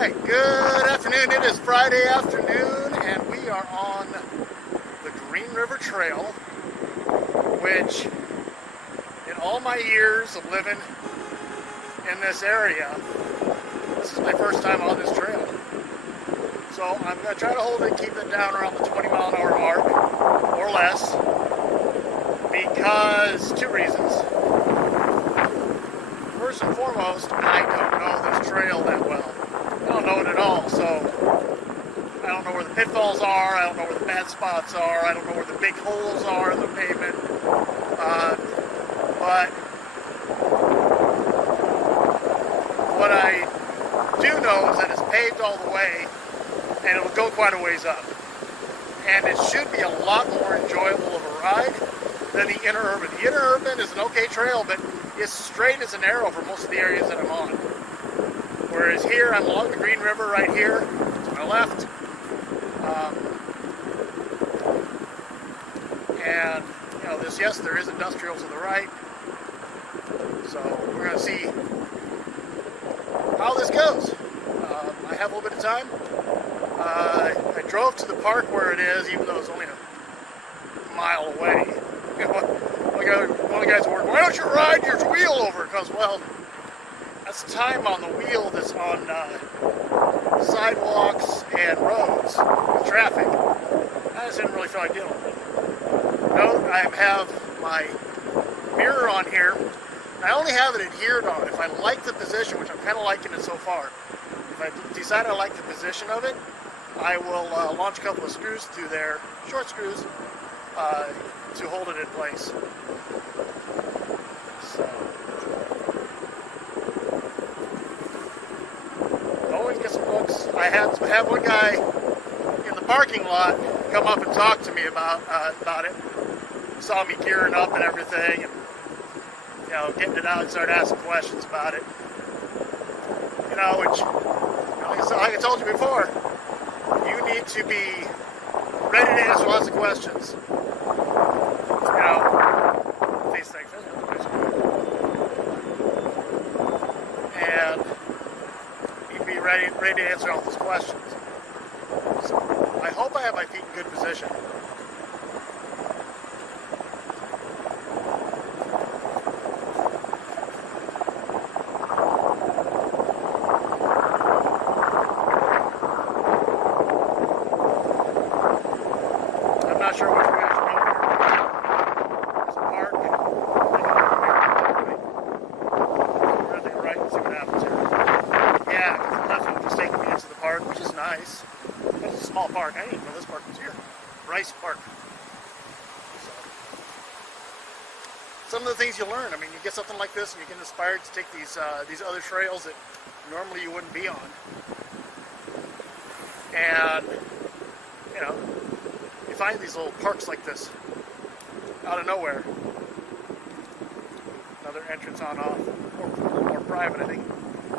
Alright, good afternoon. It is Friday afternoon and we are on the Green River Trail, which in all my years of living in this area, this is my first time on this trail. So I'm going to try to hold it, keep it down around the 20 mile an hour mark or less, because two reasons. First and foremost, I don't know this trail that well. I don't know it at all, so I don't know where the pitfalls are, I don't know where the bad spots are, I don't know where the big holes are in the pavement, but what I do know is that it's paved all the way, and it'll go quite a ways up. And it should be a lot more enjoyable of a ride than the interurban. The interurban is an okay trail, but it's straight as an arrow for most of the areas that I'm on. Whereas here, I'm along the Green River right here, to my left. And, you know, yes, there is industrial to the right. So we're going to see how this goes. I have a little bit of time. I drove to the park where it is, even though it's only a mile away. One of the guys at work, why don't you ride your wheel over? Because, well, that's time on the wheel that's on sidewalks and roads with traffic. I just didn't really feel like dealing with it. Note, I have my mirror on here. I only have it adhered on. If I like the position, which I'm kind of liking it so far, if I decide I like the position of it, I will launch a couple of screws through there, short screws, to hold it in place. So, always get some books. I had one guy in the parking lot come up and talk to me about it. He saw me gearing up and everything, and you know, getting it out and started asking questions about it. You know, which, like I told you before, you need to be ready to answer lots of questions. You know, these things. And you need to be ready to answer all those questions. So I hope I have my feet in good position. Not sure which way I should go here. There's a park. We're going to take a right and see what happens here. Yeah, because the left one just taking me into the park, which is nice. It's a small park. I didn't even know this park was here. Rice Park. So, some of the things you learn. I mean, you get something like this and you get inspired to take these other trails that normally you wouldn't be on. And, you know, find these little parks like this out of nowhere. Another entrance on off, or more private, I think.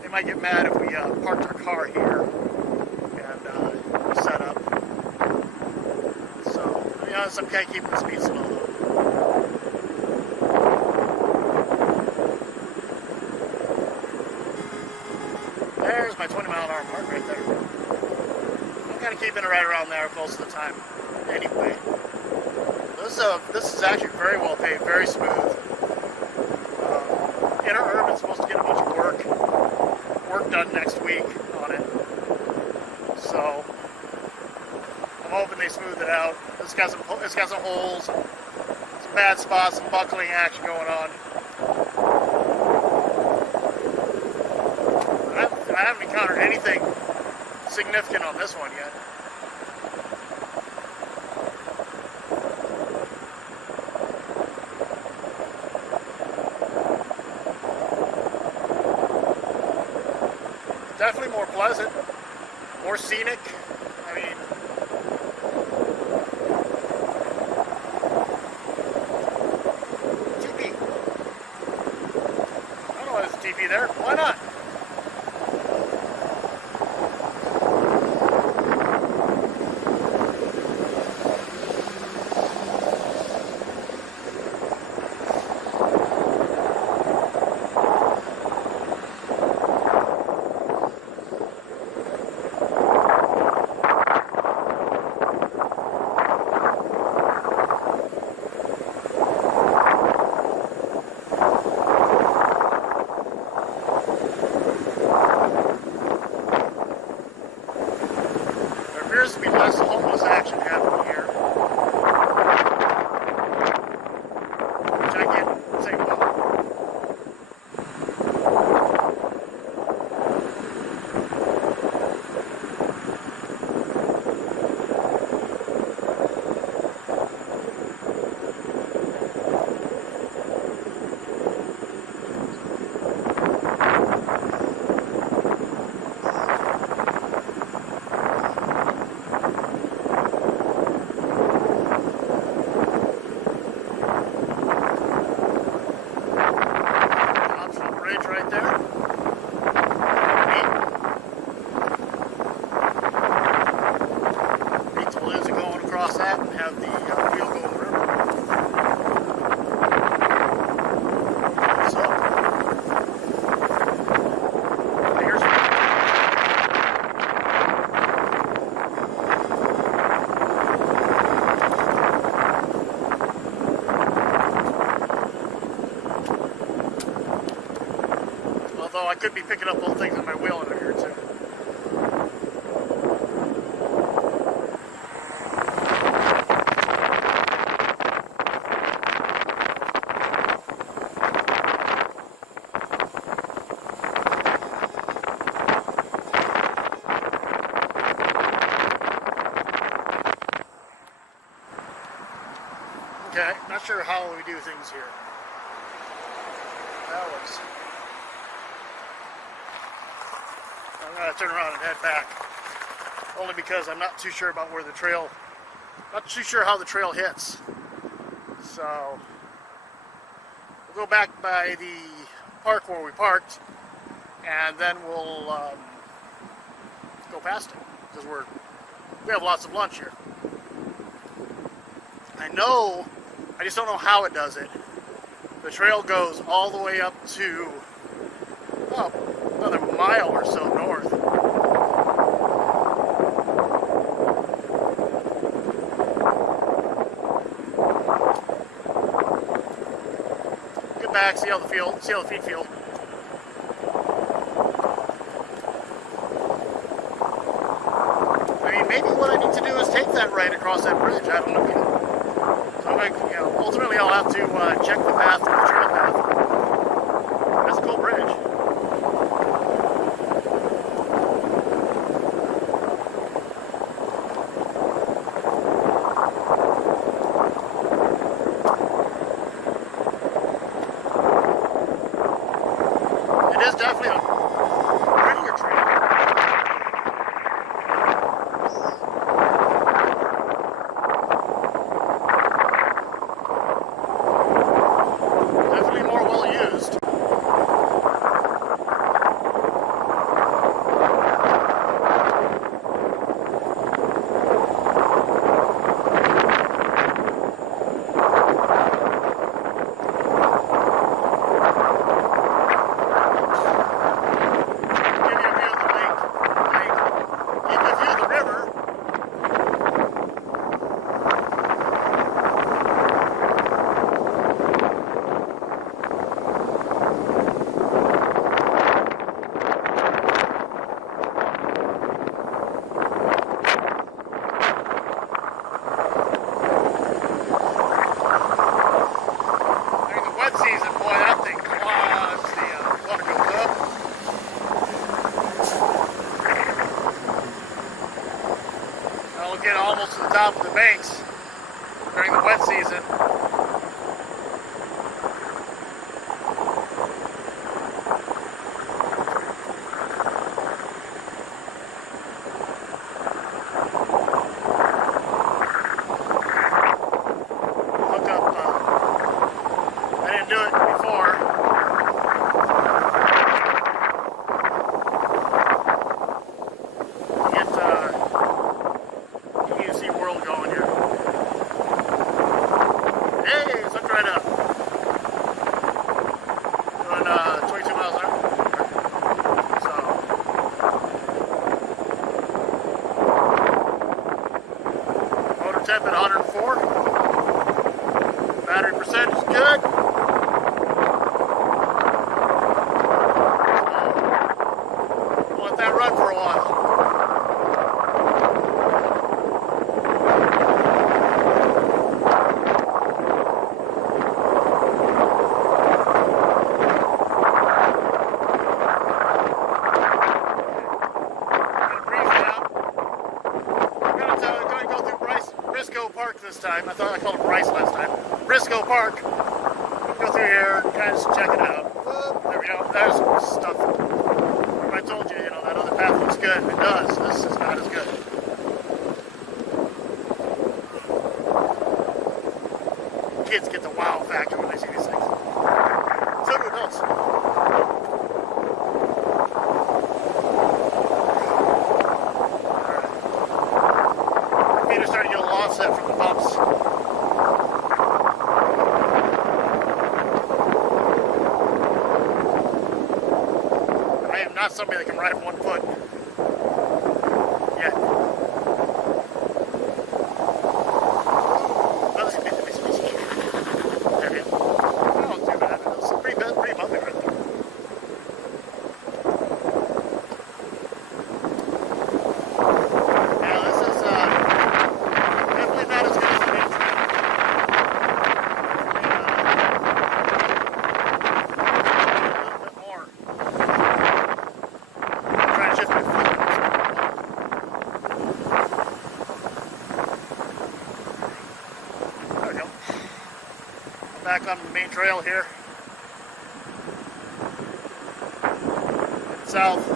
They might get mad if we parked our car here and set up. So, to be honest, I'm kind of keeping the speed slow though. There's my 20 mile an hour mark right there. I'm kind of keeping it right around there most of the time. Anyway, this is actually very well paved, very smooth. Interurban's supposed to get a bunch of work done next week on it. So I'm hoping they smooth it out. It's got some holes, some bad spots, some buckling action going on. I haven't encountered anything significant on this one yet. Definitely more pleasant, more scenic. I mean, TP. I don't know why there's a TP there. Why not? appears to be less homeless action happening here. Which I can't say well. Right there. Neat to lose it going across that and have the wheel go in the river. So, here's although I could be picking up little things in my wheel under here too. Okay, not sure how we do things here. That was... I'm going to turn around and head back, only because I'm not too sure about where the trail, not too sure how the trail hits. So we'll go back by the park where we parked, and then we'll go past it, because we have lots of lunch here. I just don't know how it does it. The trail goes all the way up to, oh, another mile or so north. Get back, see how the feed feel. I mean, maybe what I need to do is take that right across that bridge. I don't know. So ultimately I'll have to check the path, the trail path. That's a cool bridge. It is definitely a prettier trail. Definitely more well used. Get almost to the top of the banks during the wet season. Hook up, I didn't do it before. Temp at 104. Battery percentage is good. So, let that run for a while. this time. I thought I called it Bryce last time. Briscoe Park. Go through here and kind of just check it out. There we go. There's some stuff. Remember I told you, you know, that other path looks good. It does. This is not as good. Kids get the wow factor when they see these things. So do adults. Alright. Feet are starting to get a little offset from the bumps. I am not somebody that can ride 1 foot yet. Back on the main trail here. South.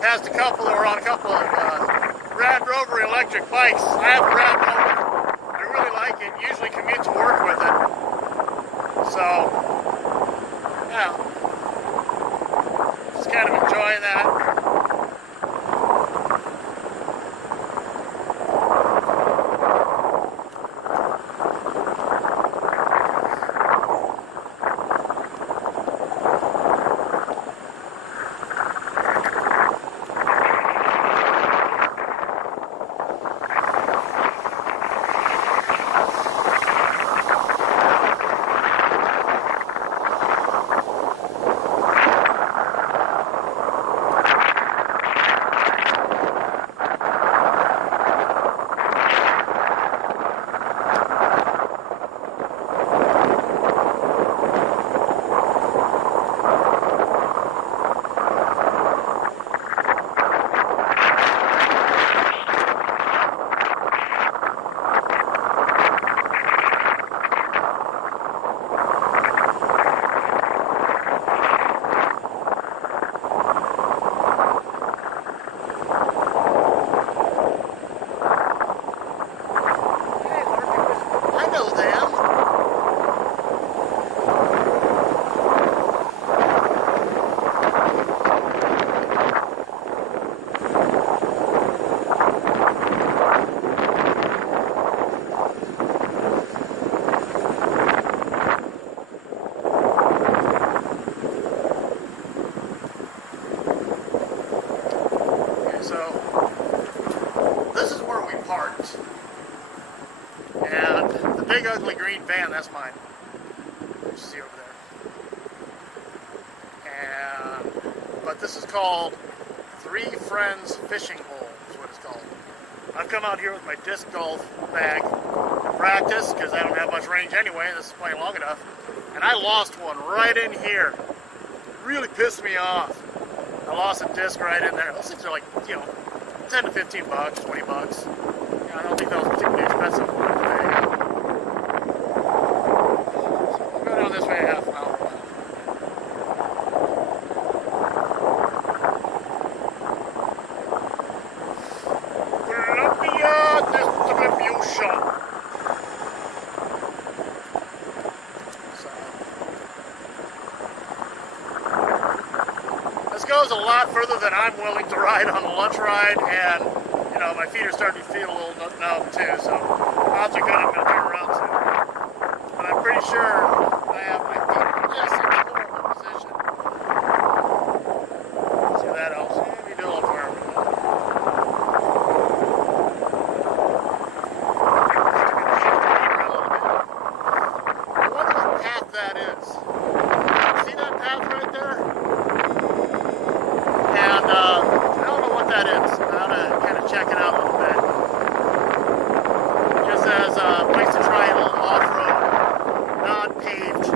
Passed a couple that were on a couple of Rad Rover electric bikes. I have a Rad Rover. I really like it. Usually commute to work with it. So, yeah. Just kind of enjoying that. Big ugly green van, that's mine. You see over there. But this is called Three Friends Fishing Hole, is what it's called. I've come out here with my disc golf bag to practice because I don't have much range anyway. This is playing long enough. And I lost one right in here. Really pissed me off. I lost a disc right in there. Those things are like, 10 to 15 bucks, 20 bucks. I don't think that was particularly expensive. lot further than I'm willing to ride on the lunch ride, and you know, my feet are starting to feel a little numb too, so odds are good I'm going to turn around soon. But I'm pretty sure I have my feet just in the normal position. See if that helps. Maybe do a little more. I wonder what path that is. See that path right there? And I don't know what that is. I ought to kind of check it out a little bit. It just says a place to try a little off-road, non-paved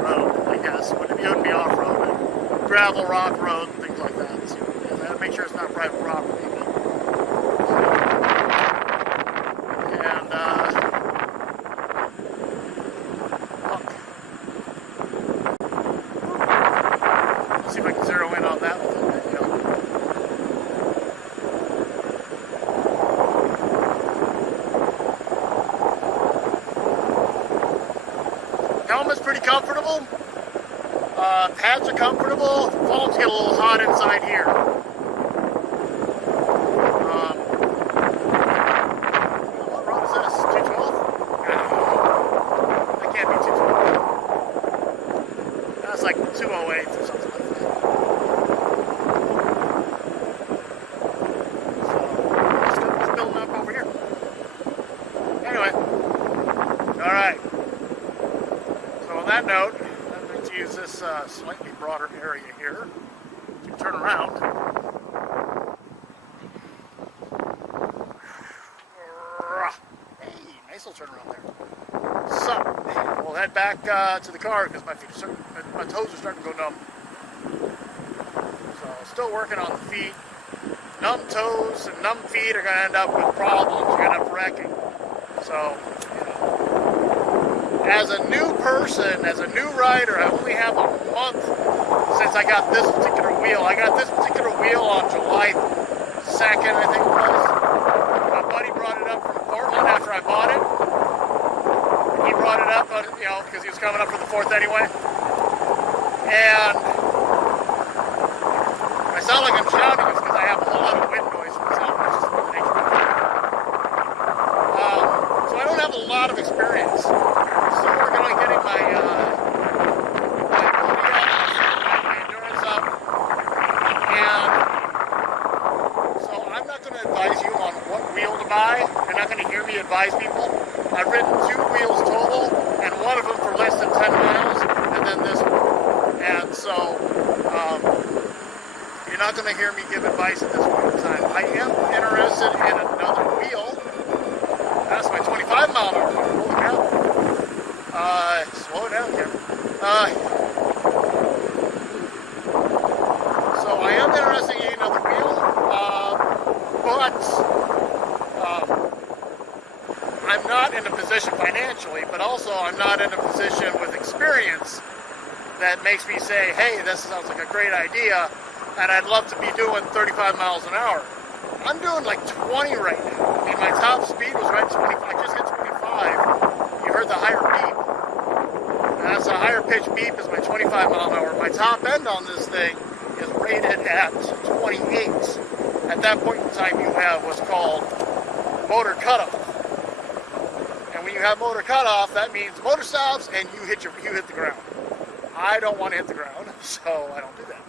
road, I guess. It wouldn't be off-road, but gravel, rock road, things like that. So, yeah, I gotta make sure it's not private property. And look. Let's see if I can zero in on that one. Helmet's pretty comfortable. Pads are comfortable. Palms get a little hot inside here. What road is this? 212? That can't be 212. That's like 208 or something like that. So, it's building up over here. Anyway. Alright. So on that note, I'm going to use this slightly broader area here to turn around. Hey, nice little turn around there. So, we'll head back to the car because my toes are starting to go numb. So, still working on the feet. Numb toes and numb feet are going to end up with problems. You're going to end up wrecking. So, as a new person, as a new rider, I only have a month since I got this particular wheel. I got this particular wheel on July 2nd, I think it was. My buddy brought it up from Portland after I bought it. He brought it up, you know, because he was coming up for the 4th anyway. And I sound like I'm shouting, it's because I have a whole lot of wind noise from the sound, which is the nature of it. So I don't have a lot of experience. So we're going to be getting my endurance up, and so I'm not going to advise you on what wheel to buy. You're not going to hear me advise people. I've ridden 2 wheels total, and one of them for less than 10 miles, and then this one. And so you're not going to hear me give advice at this point in time. I am interested in another wheel. That's my 25 mile an hour. Holy cow. Slow down, Kevin. So I am interested in another wheel, but I'm not in a position financially, but also I'm not in a position with experience that makes me say, hey, this sounds like a great idea, and I'd love to be doing 35 miles an hour. I'm doing like 20 right now. I mean, my top speed was right 25. I just hit 25. You heard the higher beep. That's a higher pitch beep is my 25 mile an hour. My top end on this thing is rated at 28. At that point in time, you have what's called motor cutoff. And when you have motor cutoff, that means motor stops and you hit the ground. I don't want to hit the ground, so I don't do that.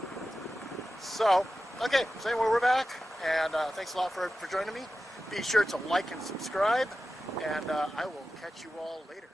So, okay, so anyway, we're back, and thanks a lot for joining me. Be sure to like and subscribe, and I will catch you all later.